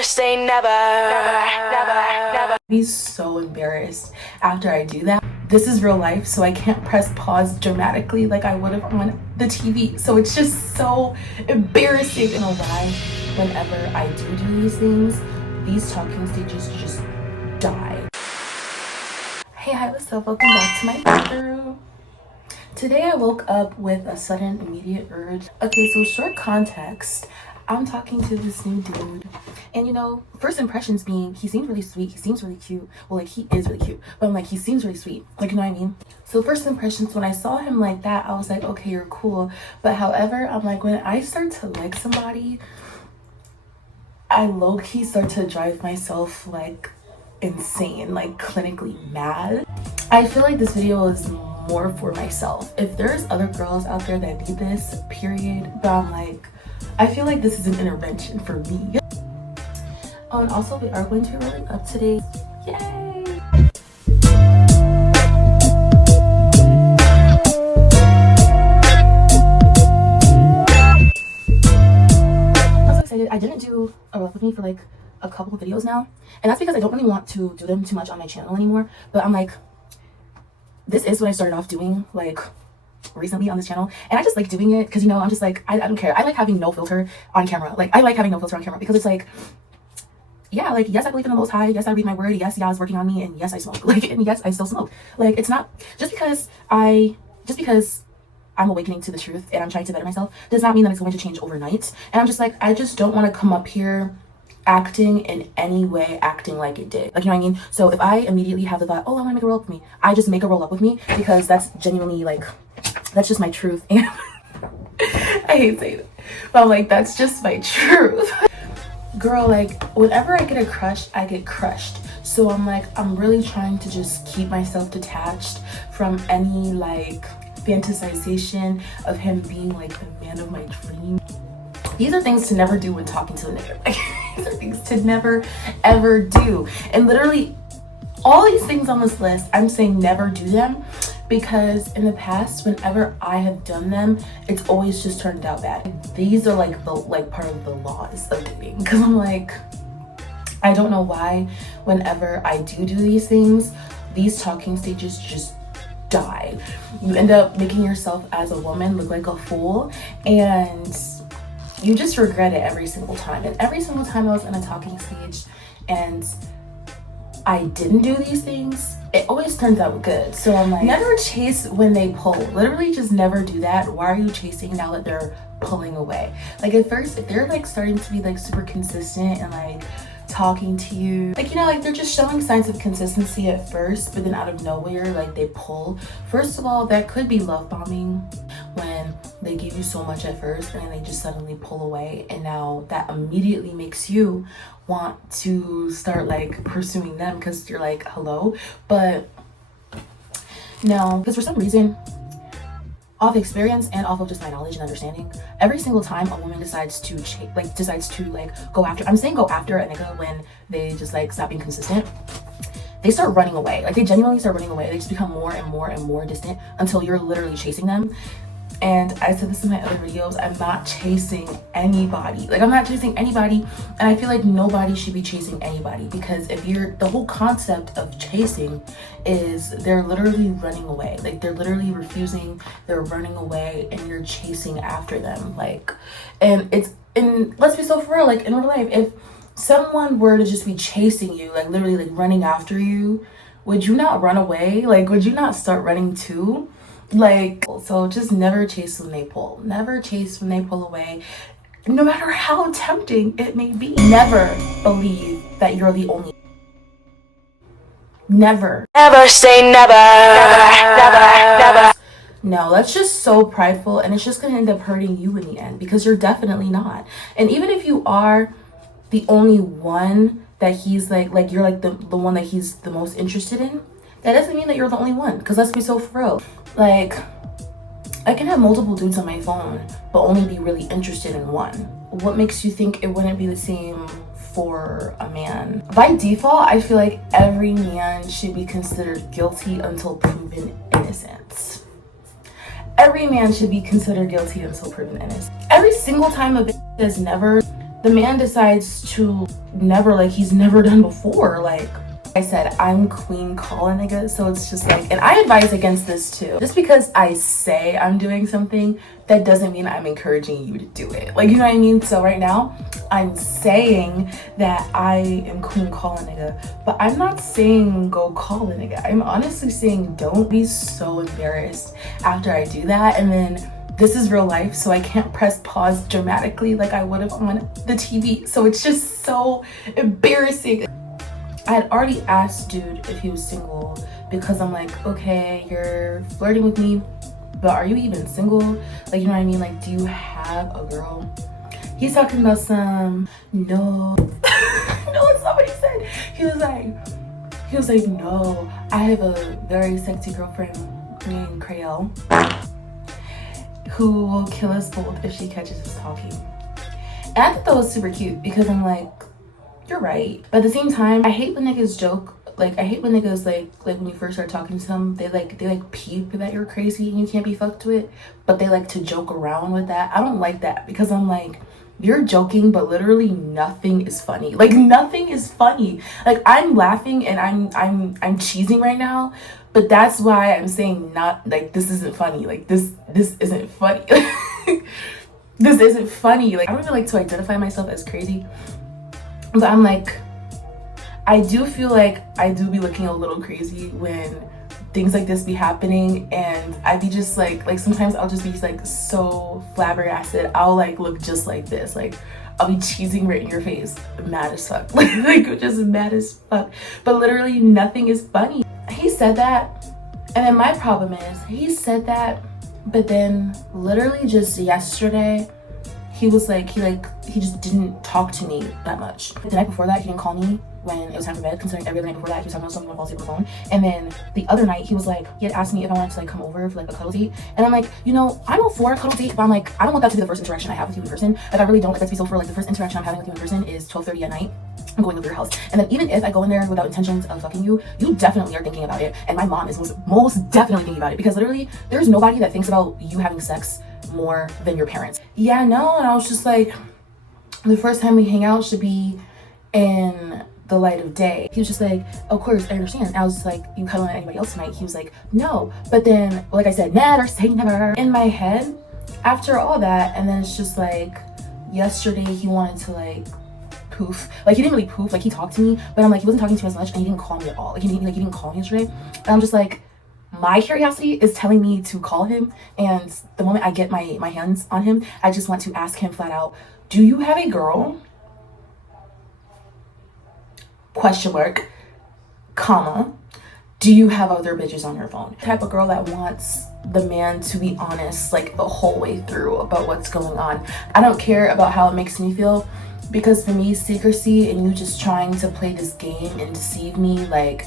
Never say never. Never. Be so embarrassed after I do that. This is real life, so I can't press pause dramatically like I would have on the TV. So it's just so embarrassing. In a while, whenever I do these things, these talking stages just die. Hey, hi, what's up? Welcome back to my bathroom. Today I woke up with a sudden immediate urge. Okay, so short context. I'm talking to this new dude, and you know, first impressions being he seems really sweet, he seems really cute. Well, like, he is really cute, but I'm like, he seems really sweet, like, you know what I mean? So first impressions, when I saw him like that, I was like, okay, you're cool. But however, I'm like, when I start to like somebody, I low-key start to drive myself like insane, like clinically mad. I feel like this video is more for myself. If there's other girls out there that need this, period, but I'm like, I feel like this is an intervention for me. Oh, and also we are going to be rolling up today. Yay! I'm so excited. I didn't do a roll up with me for like a couple of videos now, and that's because I don't really want to do them too much on my channel anymore. But I'm like, this is what I started off doing like recently on this channel, and I just like doing it because, you know, I'm just like, I don't care. I like having no filter on camera. Like, I like having no filter on camera because it's like, yeah, like, yes, I believe in the Most High, yes, I read my word, yes, God is working on me, and yes, I smoke, like, and yes, I still smoke. Like, it's not just because I'm awakening to the truth and I'm trying to better myself does not mean that it's going to change overnight. And I'm just like, I just don't want to come up here acting in any way acting like it did, like, you know what I mean? So if I immediately have the thought, oh, I want to make a roll up with me, I just make a roll up with me because that's genuinely like, that's just my truth. And I hate saying it, but I'm like, that's just my truth. Girl, like, whenever I get a crush, I get crushed. So I'm like, I'm really trying to just keep myself detached from any like fantasization of him being like the man of my dream. These are things to never do when talking to a nigga. Like, these are things to never ever do. And literally all these things on this list, I'm saying never do them because in the past, whenever I have done them, it's always just turned out bad. These are like the part of the laws of dating, because I'm like, I don't know why whenever I do these things, these talking stages just die. You end up making yourself as a woman look like a fool, and you just regret it every single time. And every single time I was in a talking stage and I didn't do these things, it always turns out good. So I'm like, never chase when they pull. Literally just never do that. Why are you chasing now that they're pulling away? Like, at first, if they're like starting to be like super consistent and like talking to you, like, you know, like they're just showing signs of consistency at first, but then out of nowhere, like, they pull. First of all, that could be love bombing, when they give you so much at first and then they just suddenly pull away, and now that immediately makes you want to start like pursuing them because you're like, hello. But no, because for some reason, off experience and off of just my knowledge and understanding, every single time a woman decides to go after, I'm saying go after a nigga when they just like stop being consistent, they start running away. Like, they genuinely start running away. They just become more and more and more distant until you're literally chasing them. And I said this in my other videos, I'm not chasing anybody. Like, I'm not chasing anybody, and I feel like nobody should be chasing anybody, because if the whole concept of chasing is they're literally running away. Like, they're literally refusing, they're running away, and you're chasing after them. Like, and let's be so for real, like, in real life, if someone were to just be chasing you, like literally like running after you, would you not run away? Like, would you not start running too? Like, so just never chase when they pull. Never chase when they pull away, no matter how tempting it may be. Never believe that you're the only. Never. Never say never. Never. No, that's just so prideful, and it's just gonna end up hurting you in the end, because you're definitely not. And even if you are the only one that he's like you're like the one that he's the most interested in, that doesn't mean that you're the only one. Because let's be so for real, like, I can have multiple dudes on my phone but only be really interested in one. What makes you think it wouldn't be the same for a man? By default, I feel like every man should be considered guilty until proven innocent. Every man should be considered guilty until proven innocent. Every single time a bitch has never the man decides to never, like, he's never done before. Like I said, I'm queen calling nigga, so it's just like, and I advise against this too. Just because I say I'm doing something, that doesn't mean I'm encouraging you to do it. Like, you know what I mean? So right now, I'm saying that I am queen calling nigga, but I'm not saying go call a nigga. I'm honestly saying don't be so embarrassed after I do that, and then this is real life, so I can't press pause dramatically like I would have on the TV. So it's just so embarrassing. I had already asked dude if he was single because I'm like, okay, you're flirting with me, but are you even single? Like, you know what I mean? Like, do you have a girl? He's talking about some, no. No, it's not what he said. He was like, no, I have a very sexy girlfriend named Crayelle who will kill us both if she catches us talking. And I thought that was super cute because I'm like, you're right. But at the same time, I hate when niggas joke. Like, I hate when niggas like when you first start talking to them, they peep that you're crazy and you can't be fucked with, but they like to joke around with that. I don't like that because I'm like, you're joking, but literally nothing is funny. Like, nothing is funny. Like, I'm laughing and I'm cheesing right now, but that's why I'm saying not like this isn't funny. Like, this isn't funny. This isn't funny. Like, I don't even like to identify myself as crazy. But I'm like, I do feel like I do be looking a little crazy when things like this be happening, and I be just like sometimes I'll just be like so flabbergasted. I'll like look just like this. Like, I'll be cheesing right in your face, mad as fuck. Like just mad as fuck. But literally nothing is funny. He said that, and then my problem is he said that, but then literally just yesterday, he was like, he just didn't talk to me that much. The night before that, he didn't call me when it was time for bed, considering every other night before that, he was talking about something on the phone. And then the other night, he was like, he had asked me if I wanted to like come over for like a cuddle date. And I'm like, you know, I'm all for a cuddle date, but I'm like, I don't want that to be the first interaction I have with you in person. Like, I really don't like that to be so for like the first interaction I'm having with you in person is 12:30 at night. I'm going over your house. And then even if I go in there without intentions of fucking you, you definitely are thinking about it. And my mom is most definitely thinking about it because literally there's nobody that thinks about you having sex more than your parents. Yeah, no, and I was just like, the first time we hang out should be in the light of day. He was just like, of course, I understand. I was just like, you cuddling at anybody else tonight? He was like, no. But then, like I said, never say never. In my head, after all that, and then it's just like, yesterday he wanted to like poof. Like, he didn't really poof, like he talked to me, but I'm like, he wasn't talking to me as much and he didn't call me at all. Like, he didn't call me yesterday. And I'm just like, my curiosity is telling me to call him, and the moment I get my hands on him, I just want to ask him flat out, do you have a girl? Question mark, comma, do you have other bitches on your phone? Type of girl that wants the man to be honest like the whole way through about what's going on. I don't care about how it makes me feel, because for me, secrecy and you just trying to play this game and deceive me, like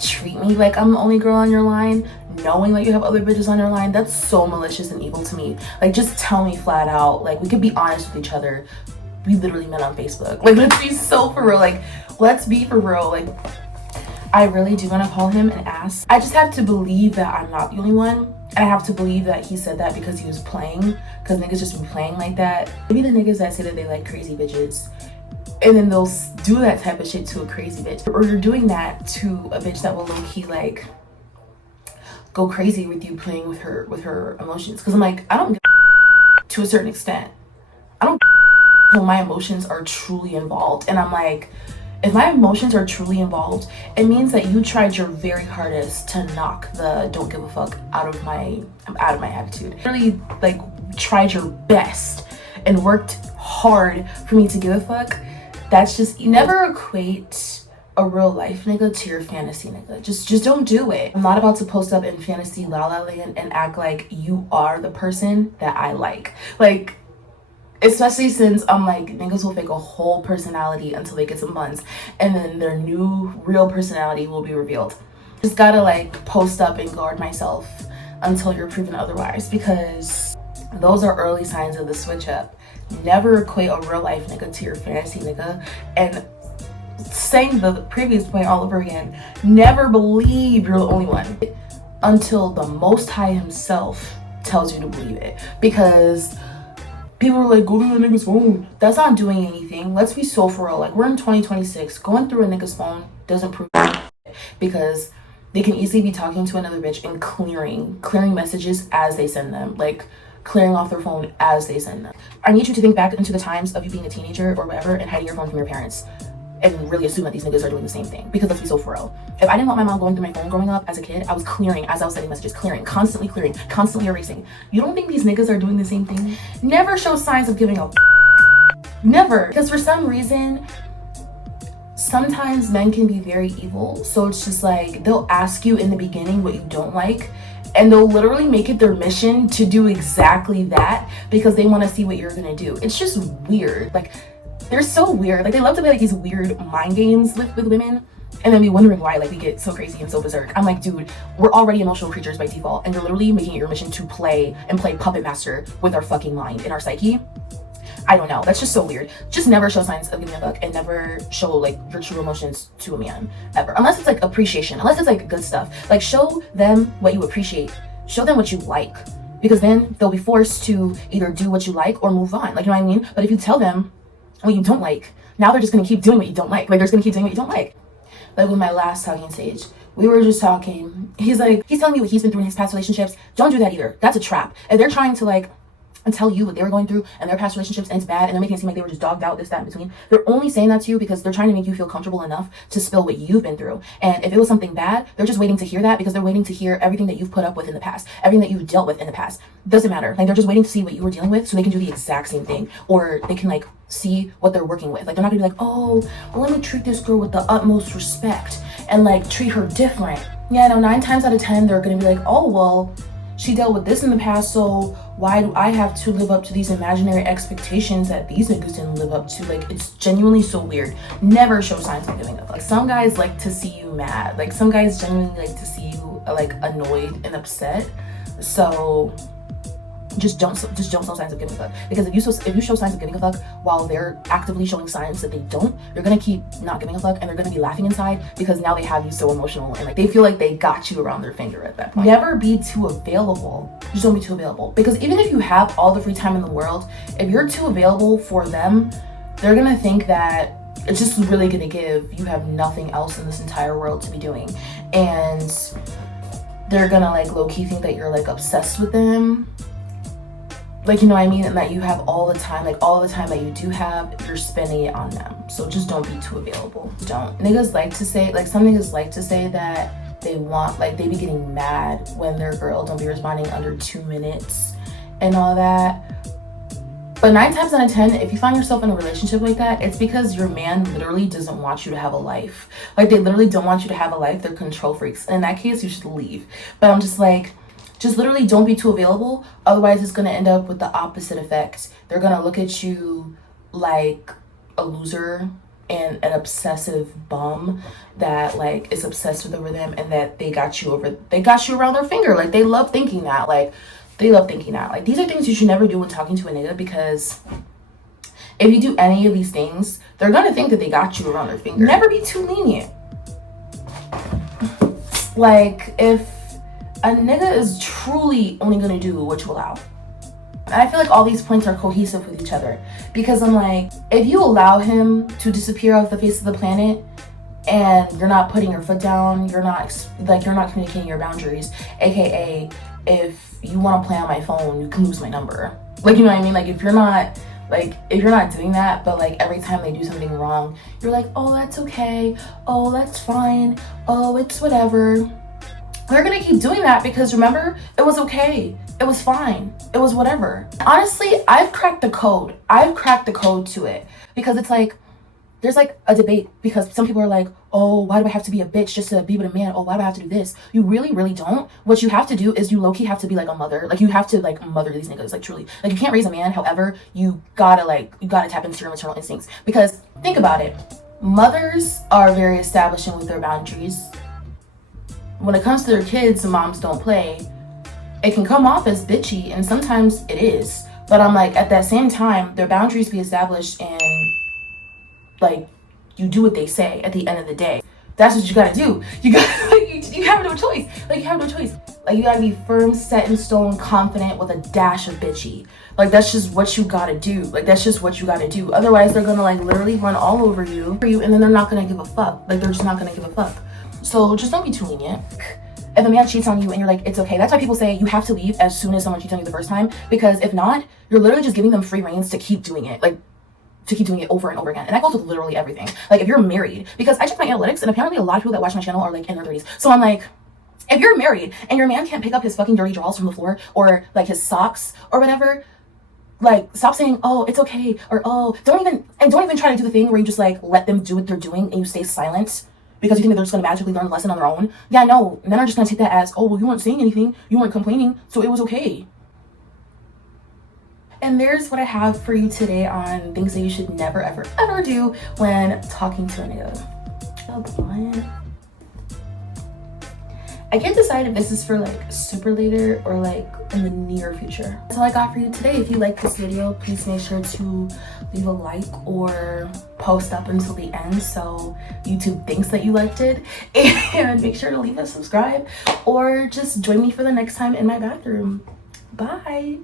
treat me like I'm the only girl on your line, knowing that you have other bitches on your line, that's so malicious and evil to me. Like, just tell me flat out, like, we could be honest with each other. We literally met on Facebook. Like, let's be so for real. Like, let's be for real. Like, I really do want to call him and ask. I just have to believe that I'm not the only one, and I have to believe that he said that because he was playing, because niggas just been playing like that. Maybe the niggas that say that they like crazy bitches, and then they'll do that type of shit to a crazy bitch, or you're doing that to a bitch that will low-key like go crazy with you, playing with her emotions. Because I'm like, I don't to a certain extent, I don't when my emotions are truly involved. And I'm like, if my emotions are truly involved, it means that you tried your very hardest to knock the don't give a fuck out of my attitude. Really like tried your best and worked hard for me to give a fuck. That's just, you never equate a real life nigga to your fantasy nigga. Just don't do it. I'm not about to post up in fantasy la la land and act like you are the person that I like. Like, especially since I'm like, niggas will fake a whole personality until they get some buns, and then their new real personality will be revealed. Just gotta like post up and guard myself until you're proven otherwise, because those are early signs of the switch up. Never equate a real life nigga to your fantasy nigga. And saying the previous point all over again, never believe you're the only one until the Most High himself tells you to believe it. Because people are like, go through the nigga's phone. That's not doing anything. Let's be so for real. Like, we're in 2026. Going through a nigga's phone doesn't prove because they can easily be talking to another bitch and clearing messages as they send them. Like, clearing off their phone as they send them. I need you to think back into the times of you being a teenager or whatever and hiding your phone from your parents and really assume that these niggas are doing the same thing. Because let's be so for real. If I didn't want my mom going through my phone growing up as a kid, I was clearing as I was sending messages, constantly erasing. You don't think these niggas are doing the same thing? Never show signs of giving up. Never. Because for some reason, sometimes men can be very evil. So it's just like, they'll ask you in the beginning what you don't like, and they'll literally make it their mission to do exactly that because they want to see what you're gonna do. It's just weird. Like, they're so weird. Like, they love to play like these weird mind games with women and then be wondering why like we get so crazy and so berserk. I'm like, dude, we're already emotional creatures by default, and you're literally making it your mission to play puppet master with our fucking mind and our psyche. I don't know. That's just so weird. Just never show signs of giving a fuck and never show like your true emotions to a man ever. Unless it's like appreciation, unless it's like good stuff. Like, show them what you appreciate. Show them what you like. Because then they'll be forced to either do what you like or move on. Like, you know what I mean? But if you tell them what you don't like, now they're just gonna keep doing what you don't like. Like, they're just gonna keep doing what you don't like. Like with my last talking stage, we were just talking. He's telling me what he's been through in his past relationships. Don't do that either. That's a trap. If they're trying to like and tell you what they were going through and their past relationships and it's bad and they're making it seem like they were just dogged out, this, that, in between, they're only saying that to you because they're trying to make you feel comfortable enough to spill what you've been through. And if it was something bad, they're just waiting to hear that because they're waiting to hear everything that you've put up with in the past, everything that you've dealt with in the past. Doesn't matter. Like, they're just waiting to see what you were dealing with so they can do the exact same thing, or they can like see what they're working with. Like, they're not gonna be like, oh, well, let me treat this girl with the utmost respect and like treat her different. Yeah, no, 9 times out of 10, they're gonna be like, oh, well, she dealt with this in the past, so why do I have to live up to these imaginary expectations that these niggas didn't live up to? Like, it's genuinely so weird. Never show signs of giving up. Like, some guys like to see you mad. Like, some guys genuinely like to see you like annoyed and upset. So just don't show signs of giving a fuck. Because if you show signs of giving a fuck while they're actively showing signs that they don't, you're gonna keep not giving a fuck and they're gonna be laughing inside because now they have you so emotional and like they feel like they got you around their finger at that point. Never be too available. Just don't be too available. Because even if you have all the free time in the world, if you're too available for them, they're gonna think that it's just really gonna give you have nothing else in this entire world to be doing. And they're gonna like low-key think that you're like obsessed with them. Like, you know what I mean? And that you have all the time, like all the time that you do have, you're spending it on them. So just don't be too available. Don't. Niggas like to say, like some niggas like to say that they want, like they be getting mad when their girl don't be responding under 2 minutes and all that. But 9 times out of 10, if you find yourself in a relationship like that, it's because your man literally doesn't want you to have a life. Like, they literally don't want you to have a life. They're control freaks. In that case, you should leave. But I'm just like, just literally don't be too available. Otherwise, it's going to end up with the opposite effect. They're going to look at you like a loser and an obsessive bum that like is obsessed with over them and that they got you around their finger. Like, they love thinking that. Like, these are things you should never do when talking to a nigga, because if you do any of these things, they're going to think that they got you around their finger. Never be too lenient. Like, if a nigga is truly only gonna do what you allow. And I feel like all these points are cohesive with each other, because I'm like, if you allow him to disappear off the face of the planet and you're not putting your foot down, you're not communicating your boundaries, aka if you want to play on my phone, you can lose my number. Like, you know what I mean? Like, if you're not doing that, but like every time they do something wrong, you're like, oh, that's okay, oh, that's fine, oh, it's whatever. They're gonna keep doing that because remember, it was okay, it was fine, it was whatever. Honestly, I've cracked the code to it, because it's like, there's like a debate, because some people are like, oh, why do I have to be a bitch just to be with a man? Oh, why do I have to do this? You really, really don't. What you have to do is you low-key have to be like a mother. Like, you have to like mother these niggas, like truly. Like, you can't raise a man, however, you gotta tap into your maternal instincts. Because think about it, mothers are very establishing with their boundaries. When it comes to their kids, moms don't play. It can come off as bitchy, and sometimes it is. But I'm like, at that same time, their boundaries be established, and like, you do what they say at the end of the day. That's what you gotta do. You have no choice. Like, you have no choice. Like, you gotta be firm, set in stone, confident with a dash of bitchy. Like, that's just what you gotta do. Like, that's just what you gotta do. Otherwise, they're gonna like literally run all over you, and then they're not gonna give a fuck. Like, they're just not gonna give a fuck. So just don't be too lenient. If a man cheats on you and you're like, it's okay, that's why people say you have to leave as soon as someone cheats on you the first time, because if not, you're literally just giving them free reins to keep doing it. Like, to keep doing it over and over again. And that goes with literally everything. Like, if you're married, because I check my analytics and apparently a lot of people that watch my channel are like in their 30s. So I'm like, if you're married and your man can't pick up his fucking dirty drawers from the floor or like his socks or whatever, like, stop saying, oh, it's okay, or oh, don't even try to do the thing where you just like let them do what they're doing and you stay silent because you think that they're just gonna magically learn a lesson on their own. Yeah, no, men are just gonna take that as, oh, well, you weren't saying anything, you weren't complaining, so it was okay. And there's what I have for you today on things that you should never, ever, ever do when talking to a nigga. Oh, boy. I can't decide if this is for like super later or like in the near future. That's all I got for you today. If you like this video, please make sure to leave a like or post up until the end so YouTube thinks that you liked it. And make sure to leave a subscribe or just join me for the next time in my bathroom. Bye.